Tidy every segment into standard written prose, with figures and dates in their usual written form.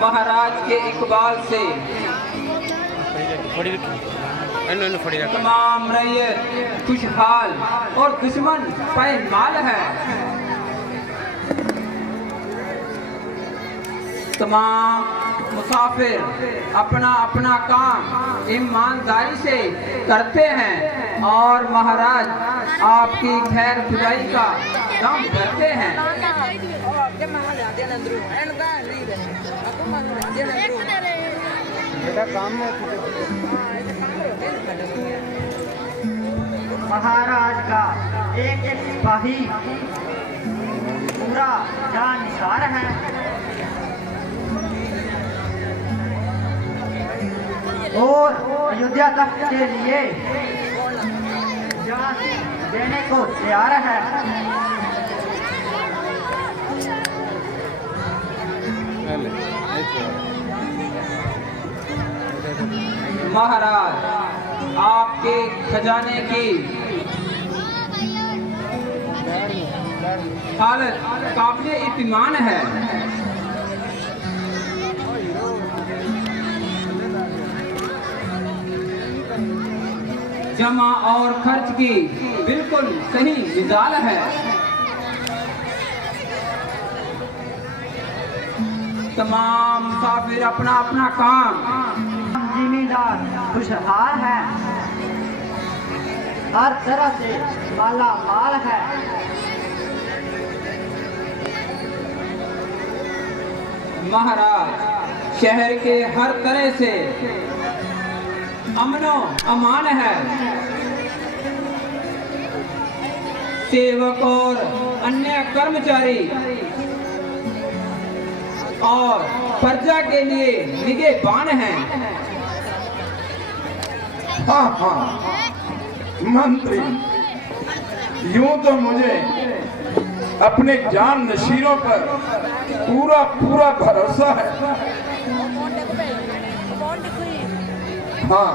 महाराज के इकबाल से तमाम रैयत खुशहाल और दुश्मन पायमाल है। तमाम मुसाफिर अपना अपना काम ईमानदारी से करते हैं और महाराज आपकी खैर खुदाई का काम करते हैं। महाराज का एक एक सिपाही पूरा जानसार है और अयोध्या तक के लिए जान देने को तैयार है। महाराज आपके खजाने की हालत काबिले इत्मीनान है। जमा और खर्च की बिल्कुल सही मिसाल है। तमाम मुसाफिर अपना अपना काम जिम्मेदार खुशहाल है, हर तरह से माला माल है। महाराज शहर के हर तरह से अमनो अमान है। सेवक और अन्य कर्मचारी और प्रजा के लिए निगहबान हैं। हाँ हाँ मंत्री, यूं तो मुझे अपने जान नशीरों पर पूरा पूरा भरोसा है। हाँ,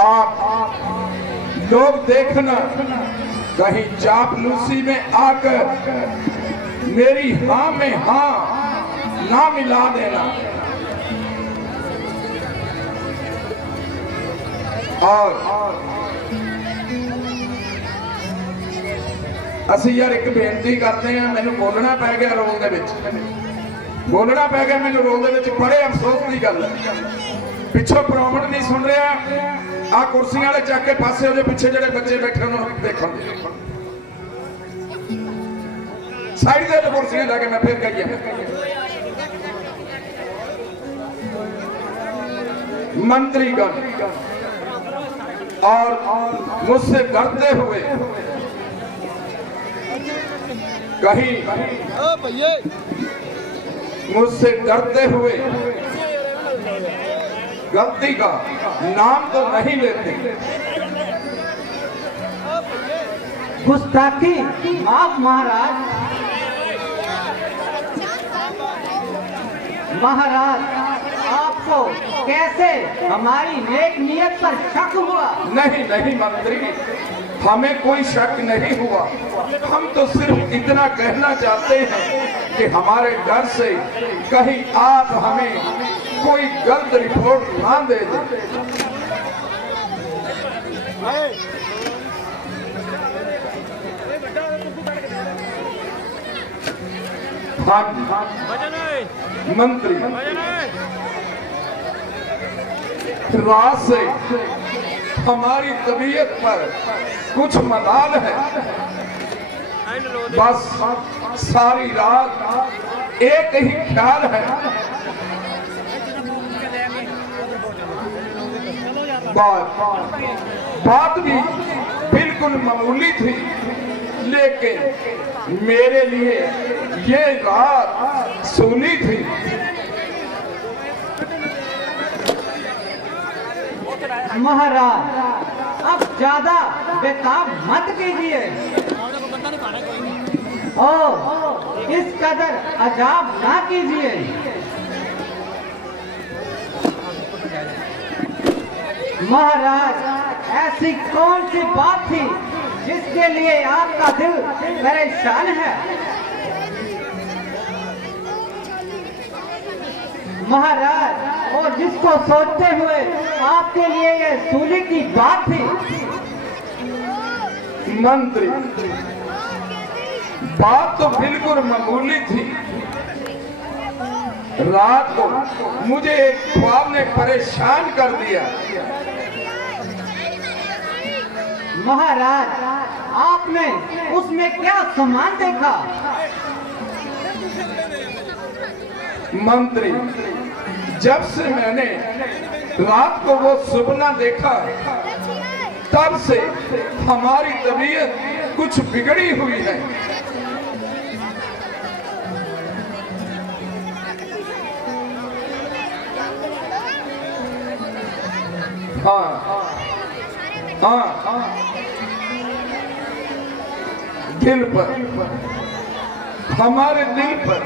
आप लोग देखना कहीं चापलूसी में आकर मेरी हाँ में हाँ ना मिला देना। और ਅਸੀਂ यार एक बेनती करते हैं। मैनू बोलना पै गया रोल दे विच, बोलना पै गया मैनू रोल दे विच। बड़े अफसोस की गल है, पिछों ब्राह्मण नहीं सुन रहा। आ कुर्सियां वाले चक के पासे हो जाओ, पिछे जेडे बच्चे बैठे उन्होंने देखो। साइड दे कुर्सियां लैके मैं फिर गई मंत्रीगण और मुझसे डरते हुए कहीं मुझसे डरते हुए गलती का नाम तो नहीं लेते। गुस्ताखी माफ महाराज। महाराज आपको कैसे हमारी नेक नियत पर शक हुआ? नहीं नहीं मंत्री, हमें कोई शक नहीं हुआ। हम तो सिर्फ इतना कहना चाहते हैं कि हमारे डर से कहीं आप हमें कोई गलत रिपोर्ट ना दे दें। हाँ मंत्री, रात से हमारी तबीयत पर कुछ मलाल है। बस सारी रात एक ही ख्याल है, बात भी बिल्कुल मामूली थी, लेकिन मेरे लिए ये रात सुनी थी। महाराज अब ज्यादा बेताब मत कीजिए और इस कदर अजाब ना कीजिए। महाराज ऐसी कौन सी बात थी जिसके लिए आपका दिल परेशान है। महाराज, और जिसको सोचते हुए आपके लिए ये सूली की बात थी। मंत्री, बात तो बिल्कुल मामूली थी। रात को मुझे एक ख्वाब ने परेशान कर दिया। महाराज, आपने उसमें क्या सामान देखा? मंत्री, जब से मैंने रात को वो सपना देखा, तब से हमारी तबीयत कुछ बिगड़ी हुई है। हाँ, दिल पर, हमारे दिल पर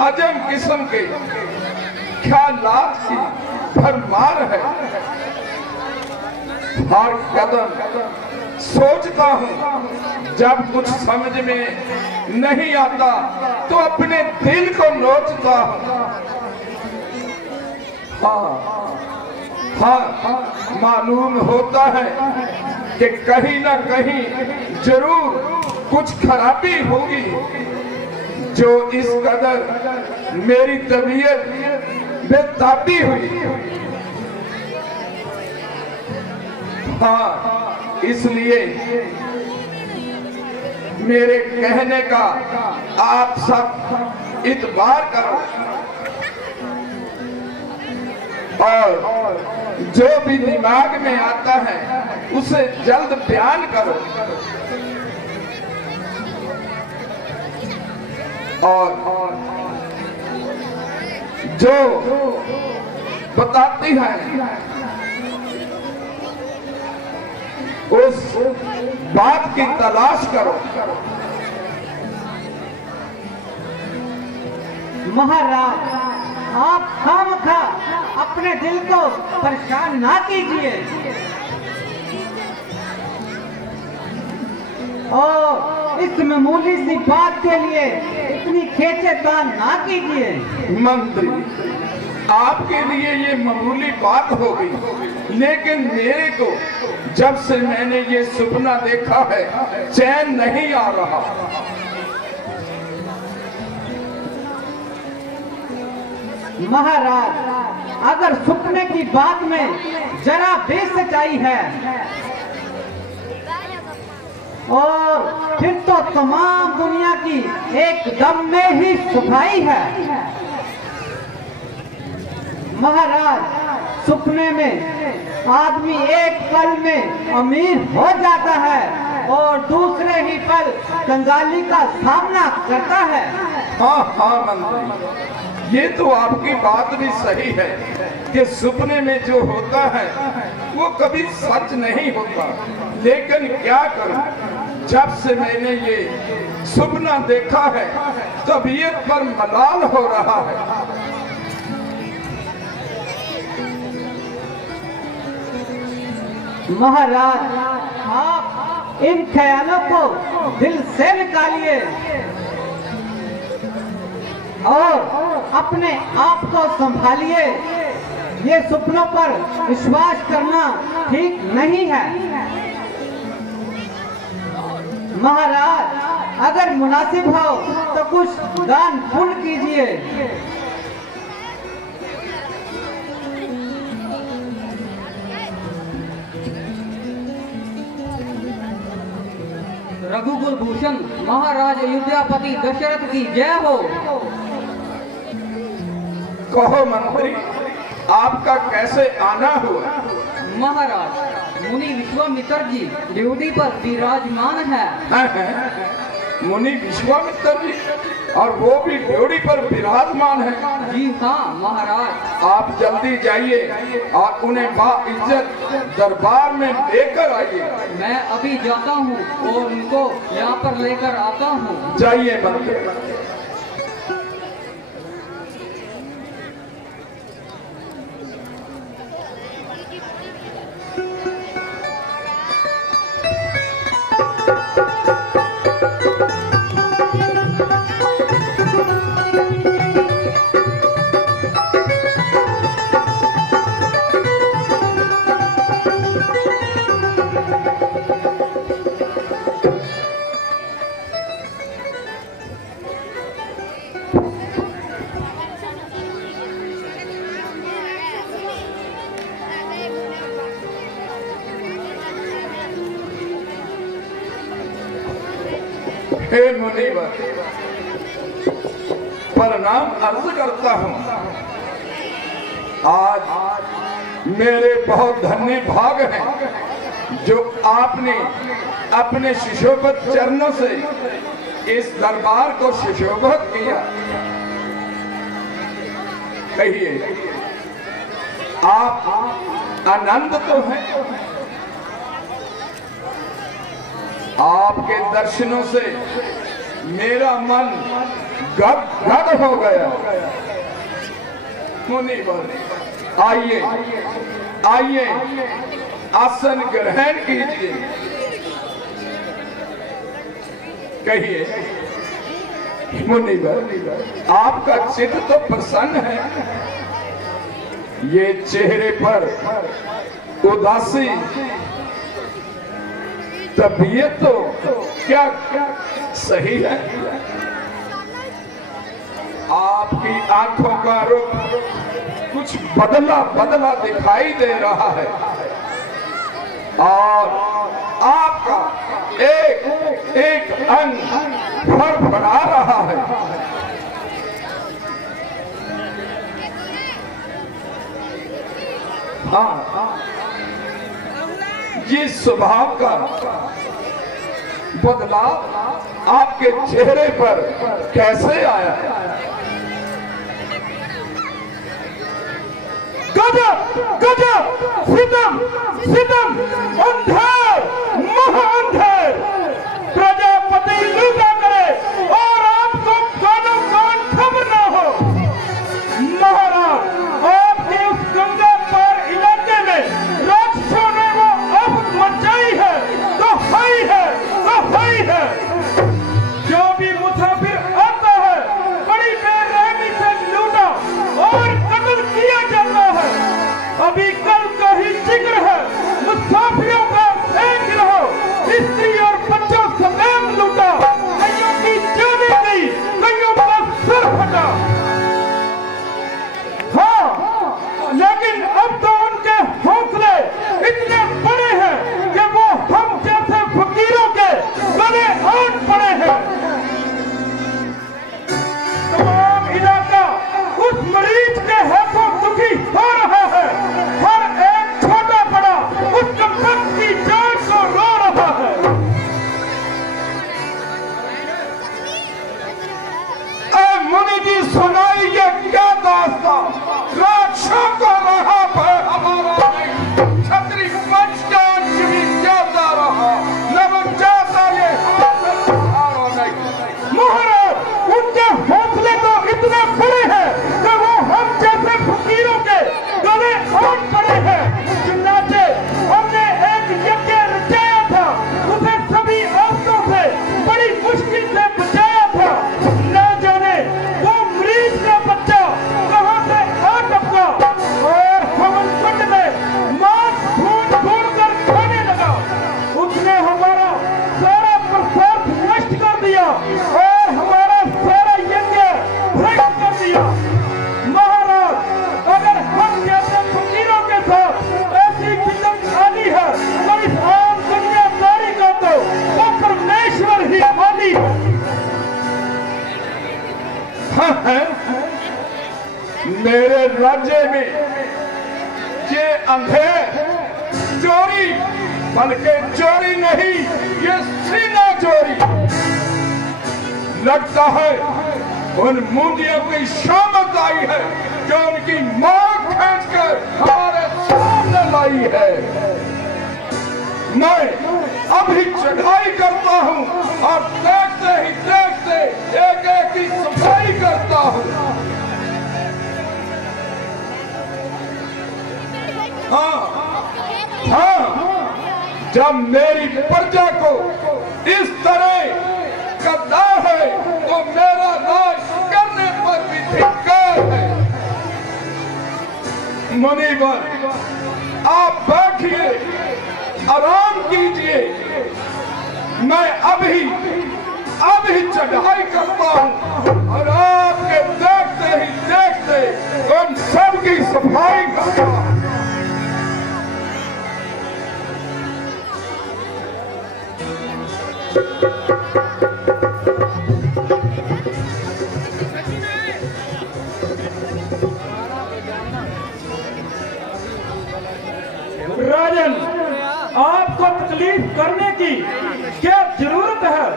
अजब किस्म के ख्यालात की भरमार है। हर कदम सोचता हूँ, जब कुछ समझ में नहीं आता तो अपने दिल को नोचता हूँ। हाँ, मालूम होता है कि कहीं ना कहीं जरूर कुछ खराबी होगी, जो इस कदर मेरी तबीयत बेताबी हुई। हाँ, इसलिए मेरे कहने का आप सब इत्बार करो और जो भी दिमाग में आता है उसे जल्द बयान करो। और जो बताती है उस बात की तलाश करो। महाराज, आप खामखा अपने दिल को परेशान ना कीजिए और इस मामूली सी बात के लिए इतनी खेचेतान ना कीजिए। मंत्री, आपके लिए ये मामूली बात हो गई, लेकिन मेरे को जब से मैंने ये सपना देखा है चैन नहीं आ रहा। महाराज, अगर सपने की बात में जरा भी सच्चाई है और फिर तो तमाम दुनिया की एक दम में ही सफाई है। महाराज, सपने में आदमी एक पल में अमीर हो जाता है और दूसरे ही पल कंगाली का सामना करता है। हाँ मंत्री, ये तो आपकी बात भी सही है कि सपने में जो होता है वो कभी सच नहीं होता, लेकिन क्या करूं, जब से मैंने ये सपना देखा है तबीयत पर मलाल हो रहा है। महाराज, आप इन ख्यालों को दिल से निकालिए और अपने आप को संभालिए। ये सपनों पर विश्वास करना ठीक नहीं है। महाराज, अगर मुनासिब हो तो कुछ दान पुण्य कीजिए। रघुकुल भूषण महाराज अयोध्यापति दशरथ की जय हो। कहो मंत्री, आपका कैसे आना हुआ? महाराज, मुनि विश्वामित्र जी ड्यूटी पर विराजमान है। मुनि विश्वामित्र जी, और वो भी ड्यूटी पर विराजमान है? जी हाँ महाराज। आप जल्दी जाइए और उन्हें बाइज्जत दरबार में लेकर आइए। मैं अभी जाता हूँ और उनको यहाँ पर लेकर आता हूँ। जाइए मंत्री। हे मुनीवर, प्रणाम अर्ज करता हूं। आज मेरे बहुत धन्य भाग हैं जो आपने अपने सुशोभित चरणों से इस दरबार को सुशोभित किया। कहिए, आप आनंद तो हैं? आपके दर्शनों से मेरा मन गद हो गया। मुनिवर, आइए आइए, आसन ग्रहण कीजिए। कहिए मुनिवर, आपका चित्त तो प्रसन्न है, ये चेहरे पर उदासी, तबीयत तो क्या सही है? आपकी आंखों का रुख कुछ बदला बदला दिखाई दे रहा है और आपका एक एक अंग फड़फड़ा रहा है। हाँ, ये स्वभाव का बदलाव आपके चेहरे पर कैसे आया? गजब गजब, सितम सितम, अंधेर महाअंधेर, प्रजापति लूटा करे और आपको कानों कान खबर ना हो। महाराज, आपके उस गंगा पार इलाके में राक्षसों ने वो आफत मचाई है तो है। जो भी मुसाफिर आता है बड़ी बेरहमी से लूटा और कत्ल किया जाता है। अभी कल का ही जिक्र है, मुसाफिरों का एक गिरोह स्त्री और बच्चों समेत लूटा, कईयों की जाने गई, कईयों का सर फटा। हाँ, लेकिन अब तो उनके हौसले इतने बड़े हैं कि वो हम जैसे फकीरों के गले आन पड़े हैं। तमाम इलाका उस मरीज के हाथों दुखी हो रहा है। हर एक छोटा बड़ा उस कमबख्त की जान को रो रहा है। मुनि जी, सुनाई ये क्या दास्तां? राक्षसों को रहा है हमारा नहीं, छतरी पंच का अंश भी जाता रहा, नमक जाता ये हारो नहीं। महाराज, उनके हौसले तो इतने बड़े हैं कि वो हम जैसे फकीरों के गले आन पड़े हैं। चुनाचे हमने एक यज्ञ रचाया था, उसे सभी आफतों से बड़ी मुश्किल से बचाया था। न जाने वो मरीज का बच्चा कहां से आ टपका और हवन कुंड में मांस ढूंढ कर खाने लगा। उसने हमारा सारा प्रसाद नष्ट कर दिया और हमारा सारा यज्ञ भ्रष्ट कर दिया। महाराज, अगर हम जैसे फकीरों के साथ ऐसी खिदमत आनी है तो इस आम दुनियादारी का तो वो परमेश्वर ही मानी है। मेरे राज्य में ये अंधेर चोरी, बल्कि चोरी नहीं, ये सीना चोरी। लगता है उन मुंडियों की शामत आई है जो उनकी मांग खींचकर हमारे सामने लाई है। मैं अभी चढ़ाई करता हूं और देखते ही देखते एक एक की सफाई करता हूं। हाँ, जब मेरी प्रजा को इस तरह करता है तो मेरा राज करने पर भी धिक्कार है। मुनिवर आप बैठिए, आराम कीजिए, मैं अभी चढ़ाई करता हूं और आपके देखते ही देखते उन सबकी सफाई करता हूं। राजन, आपको तकलीफ करने की क्या जरूरत है,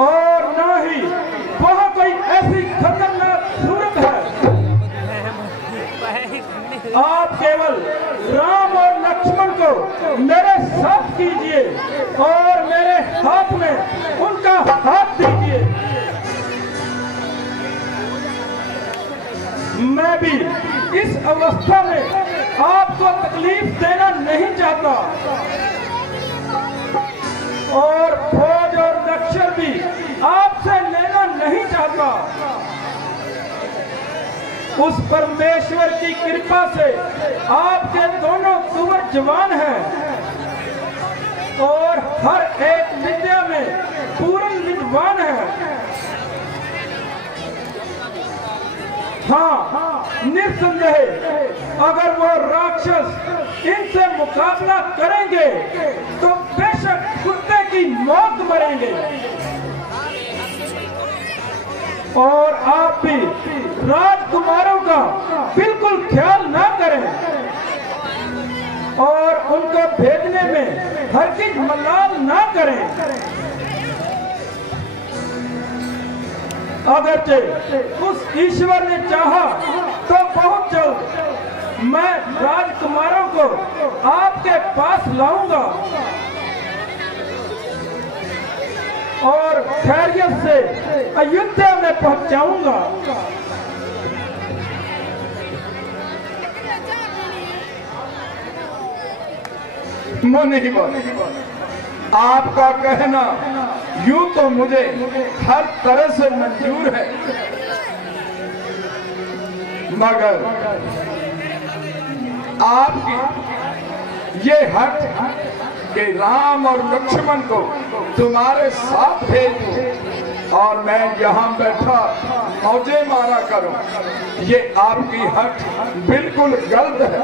और न ही वहाँ कोई ऐसी खतरनाक सूरत है। आप केवल राम और लक्ष्मण को मेरे साथ कीजिए और मेरे हाथ में उनका हाथ दीजिए। मैं भी इस अवस्था में आपको तकलीफ देना नहीं चाहता, और फौज और लश्कर भी आपसे लेना नहीं चाहता। उस परमेश्वर की कृपा से आपके दोनों कुंवर जवान हैं और हर एक विद्या में पूर्ण विद्वान है। हाँ, निस्संदेह अगर वो राक्षस इनसे मुकाबला करेंगे तो बेशक कुत्ते की मौत मरेंगे। और आप भी राजकुमारों का बिल्कुल ख्याल ना करें और उनको भेजने में हरगिज मलाल ना करें। अगरचे उस ईश्वर ने चाहा तो बहुत जल्द मैं राजकुमारों को आपके पास लाऊंगा और खैरियत से अयोध्या में पहुंचाऊंगा। मुनिवर, आपका कहना यूं तो मुझे हर तरह से मंजूर है, मगर आपकी ये हट कि राम और लक्ष्मण को तुम्हारे साथ भेज दूं और मैं यहाँ बैठा मौजे मारा करूं, ये आपकी हट बिल्कुल गलत है।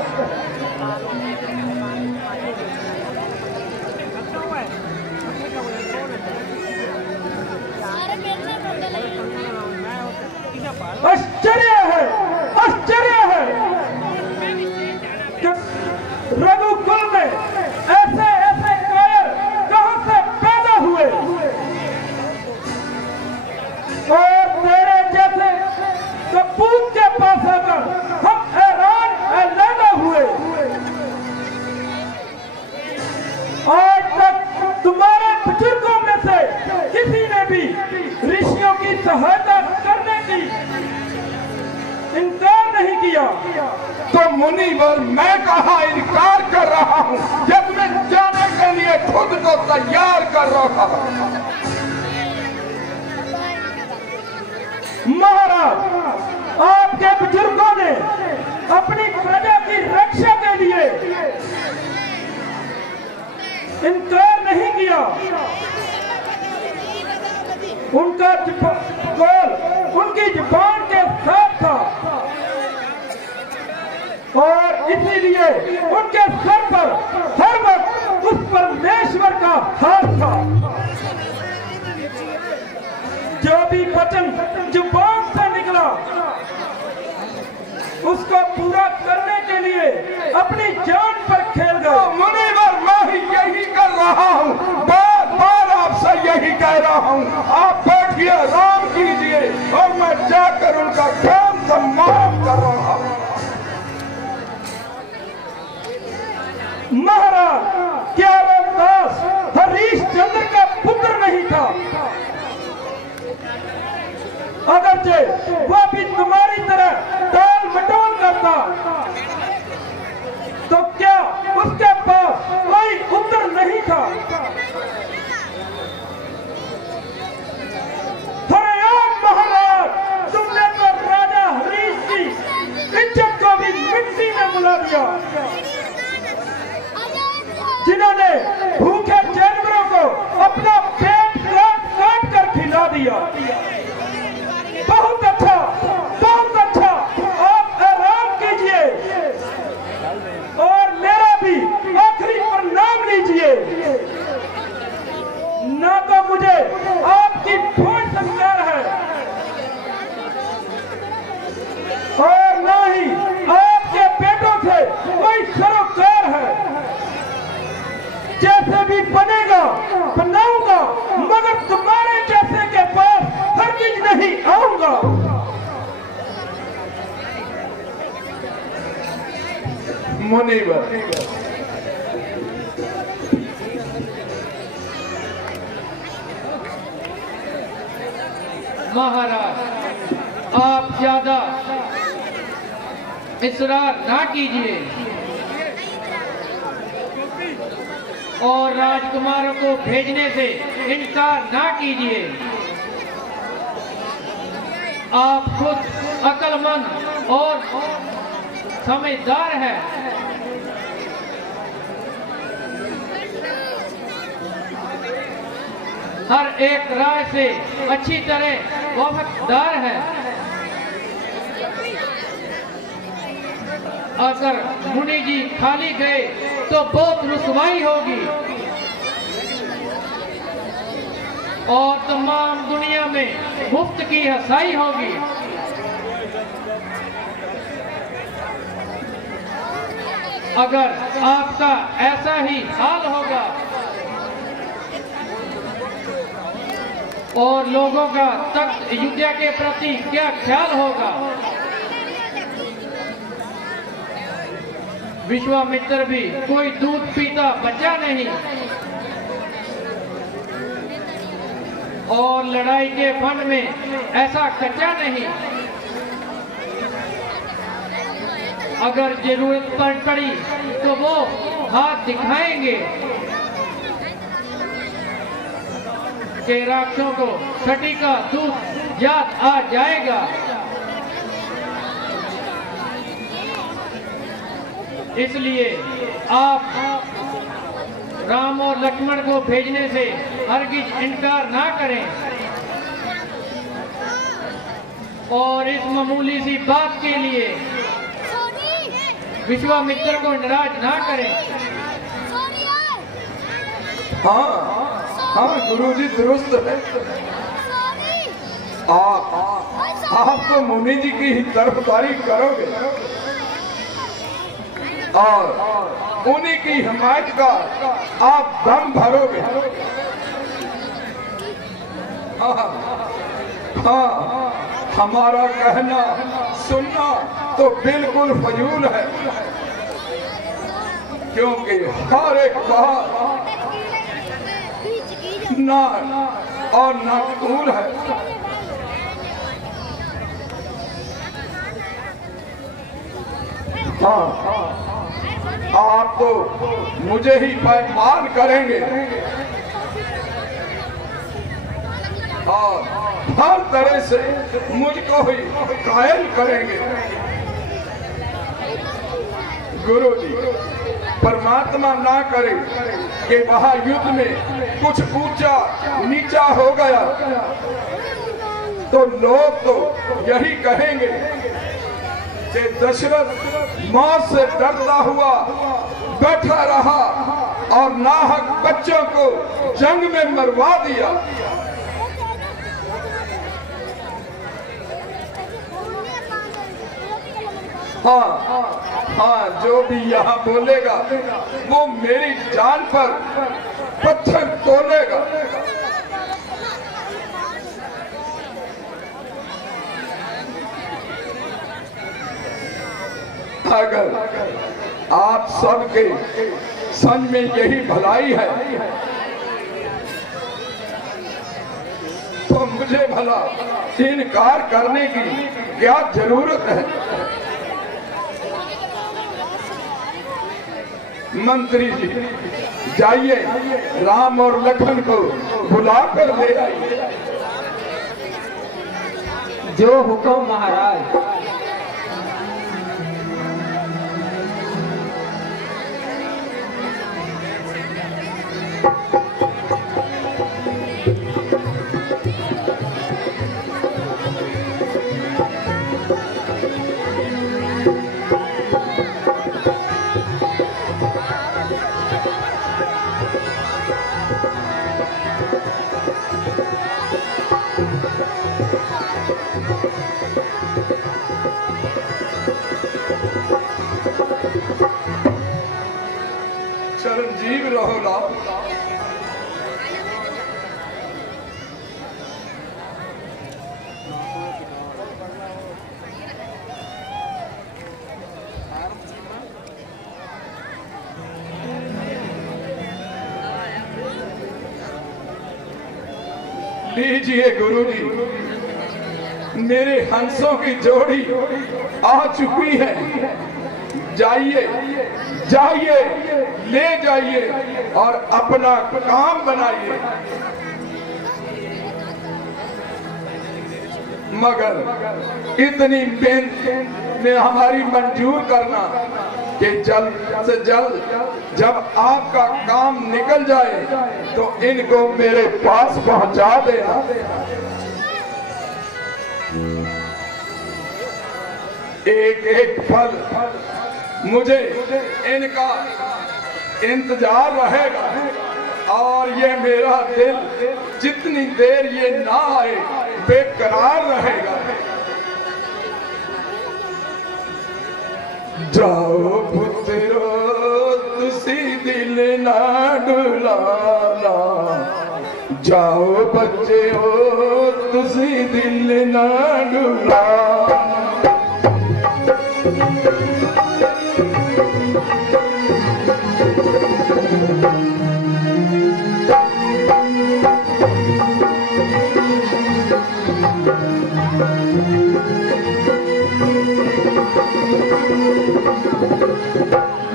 आश्चर्य है कि रघुकुल में ऐसे कायर कहां से पैदा हुए, और तेरे जैसे कपूत के पास आकर हम हैरान अलहदा हुए। आज तक तुम्हारे बुजुर्गों में से किसी ने भी ऋषियों की सहायता करने की इनकार नहीं किया। तो मुनिवर, मैं कहाँ इनकार कर रहा हूँ जब मैं जाने के लिए खुद को तैयार कर रहा हूँ। महाराज, आपके बुजुर्गों ने अपनी प्रजा की रक्षा के लिए इनकार नहीं किया। उनका कौल उनकी जुबान के साथ था और इसीलिए उनके सर पर हर वक्त उस परमेश्वर का हाथ था। जो भी वचन जुबान से निकला उसको पूरा करने के लिए अपनी जान पर खेल गए। मुनिवर, मैं यही कर रहा हूँ, बार बार आपसे यही कह रहा हूँ। आप बैठिए, आराम कीजिए और मैं जाकर उनका काम सम्मान कर रहा हूँ। महाराज, क्या वो दास हरीशचंद्र का पुत्र नहीं था? अगरचे वह भी तुम्हारी तरह टाल मटोल करता, तो क्या उसके पास कोई उत्तर नहीं था? दिया। बहुत अच्छा, बहुत अच्छा। आप आराम कीजिए और मेरा भी आखिरी प्रणाम लीजिए। ना तो मुझे आपकी फौज संस्कार है और ना ही आपके बेटों से कोई सरोकार है। जैसे भी बनेगा बनाऊंगा, मगर तुम्हारे जैसे के पास हरगिज नहीं आऊंगा। मुनीवर, महाराज, आप ज्यादा इसरार ना कीजिए और राजकुमारों को भेजने से इनकार ना कीजिए। आप खुद अक्लमंद और समझदार हैं। हर एक राय से अच्छी तरह वफादार है। अगर मुनि जी खाली गए तो बहुत रुसवाई होगी और तमाम दुनिया में मुफ्त की हंसाई होगी। अगर आपका ऐसा ही हाल होगा और लोगों का तख्त अयोध्या के प्रति क्या ख्याल होगा। विश्वामित्र भी कोई दूध पीता बच्चा नहीं और लड़ाई के फन में ऐसा कच्चा नहीं। अगर जरूरत पड़ी तो वो हाथ दिखाएंगे कि राक्षसों को छठी का दूध याद आ जाएगा। इसलिए आप राम और लक्ष्मण को भेजने से हरगिज इनकार ना करें और इस मामूली सी बात के लिए विश्वामित्र को नाराज ना करें। हाँ गुरुजी दुरुस्त है। आप तो मुनि जी की ही तरफदारी करोगे और उन्हीं की हिमायत का आप दम भरोगे। हाँ, हमारा कहना सुनना तो बिल्कुल फजूल है, क्योंकि हर एक बात ना और नाकूल है। हाँ, आप तो मुझे ही पायमान करेंगे और हर तरह से मुझको ही कायल करेंगे। गुरु जी, परमात्मा ना करे कि वहां युद्ध में कुछ ऊंचा नीचा हो गया तो लोग तो यही कहेंगे कि दशरथ मौत से डरता हुआ बैठा रहा और नाहक बच्चों को जंग में मरवा दिया। हाँ, जो भी यहाँ बोलेगा वो मेरी जान पर पत्थर तोलेगा। अगर आप सबके सच में यही भलाई है तो मुझे भला इनकार करने की क्या जरूरत है। मंत्री जी, जाइए राम और लखन को बुलाकर ले आइए। जो हुक्म महाराज। चरणजीव रहो लाओ। लीजिए गुरु जी, मेरे हंसों की जोड़ी आ चुकी है। जाइए जाइए, ले जाइए और अपना काम बनाइए। मगर इतनी मेहनत में हमारी मंजूर करना कि जल्द से जल्द जब आपका काम निकल जाए तो इनको मेरे पास पहुंचा देना। एक एक पल मुझे इनका इंतजार रहेगा और ये मेरा दिल जितनी देर ये ना आए बेकरार रहेगा। जाओ पुत्रो तुसी दिल ना डुलाना, जाओ बच्चे हो तुसी दिल ना डुलाना।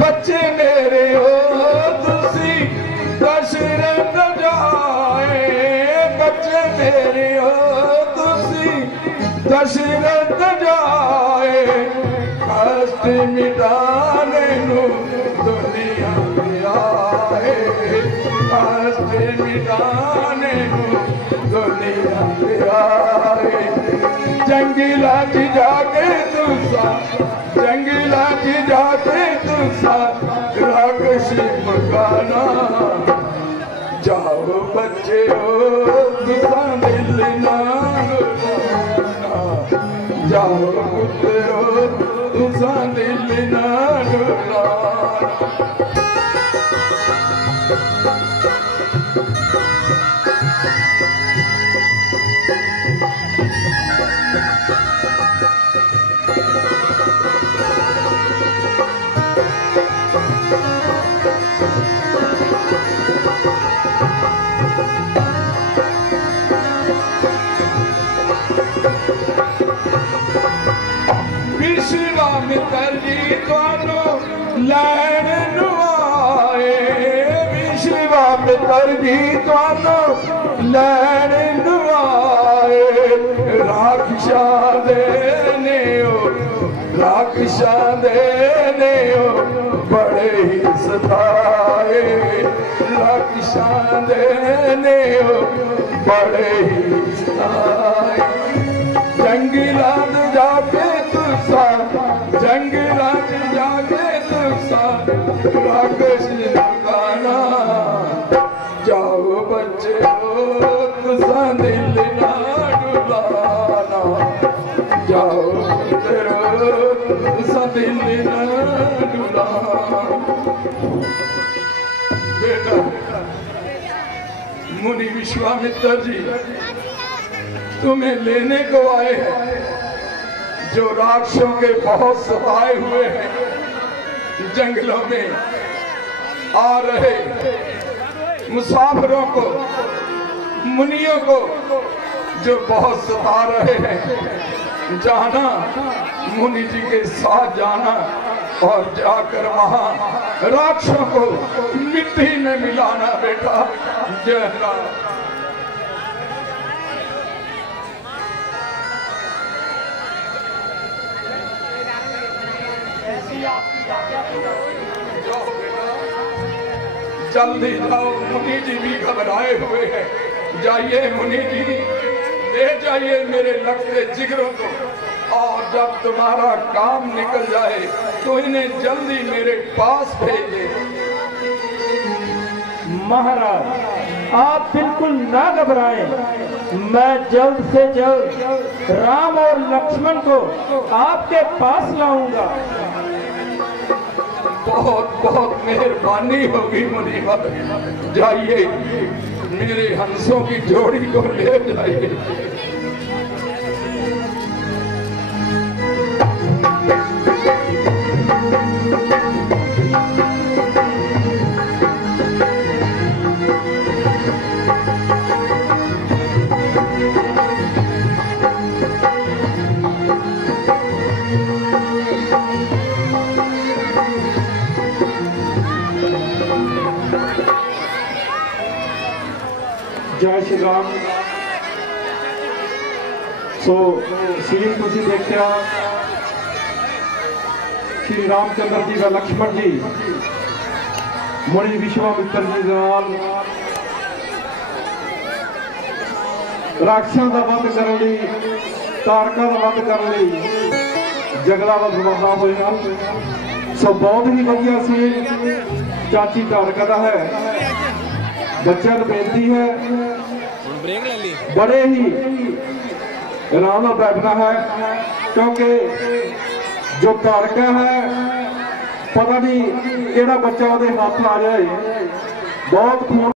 बच्चे मेरे हो तुसी दशरथ जाए, बच्चे मेरे हो तुसी दशरथ जाए। कष्ट मिटाने नू दुनिया में आए, कष्ट मिटाने नू दुनिया में आए। जंगला च जाके तुसा, जंगला च जाके तुसा राक्षसी मकाना। जाओ बच्चे हो तुसा दिल ना डुलाना, जाओ पुत्र हो तुसा दिल ना डुलाना। विश्वामित्र जी तुहानू लैण नू आए, विश्वामित्र जी तुहानू लैण नू आए। राक्षसा दे ने ओ, राक्षसा दे ने ओ बड़े ही सताए, राक्षसा दे ने ओ बड़े ही सताए। जंगला जाके तुसा, जंगला जाके तुसा राक्षसी मकाना। जाओ बच्चे हो तुसा दिल ना डुलाना, जाओ तेरो तुसा दिल ना डुलाना। बेटा मुनि विश्वामित्र जी तुम्हें लेने को आए हैं, जो राक्षसों के बहुत सताए हुए हैं। जंगलों में आ रहे मुसाफिरों को, मुनियों को जो बहुत सता रहे हैं, जाना मुनि जी के साथ जाना और जाकर वहां राक्षसों को मिट्टी में मिलाना। बेटा जय राम। जल्दी जाओ, मुनि जी भी घबराए हुए हैं। जाइए मुनि जी, ले जाइए मेरे लगते जिगरों को, और जब तुम्हारा काम निकल जाए तो इन्हें जल्दी मेरे पास भेजिए। महाराज आप बिल्कुल ना घबराएं, मैं जल्द से जल्द राम और लक्ष्मण को आपके पास लाऊंगा। बहुत बहुत मेहरबानी होगी मुनीवर, जाइए मेरे हंसों की जोड़ी को ले जाइए। जय श्री राम। सो सीन तुसी देखा श्री रामचंद्र जी का लक्ष्मण जी मुनि विश्वामित्र जी दे नाल राक्षसां दा वध करन लई, तारका दा वध करन लई जंगलां दा रवाना होया। सो बहुत ही वधिया सीन चाची तारका दा है। बच्चों को बेनती है बड़े ही आराम से बैठना है, क्योंकि जो तारका है पता नहीं केड़ा बच्चा वो हाथ आ रहा है, बहुत खून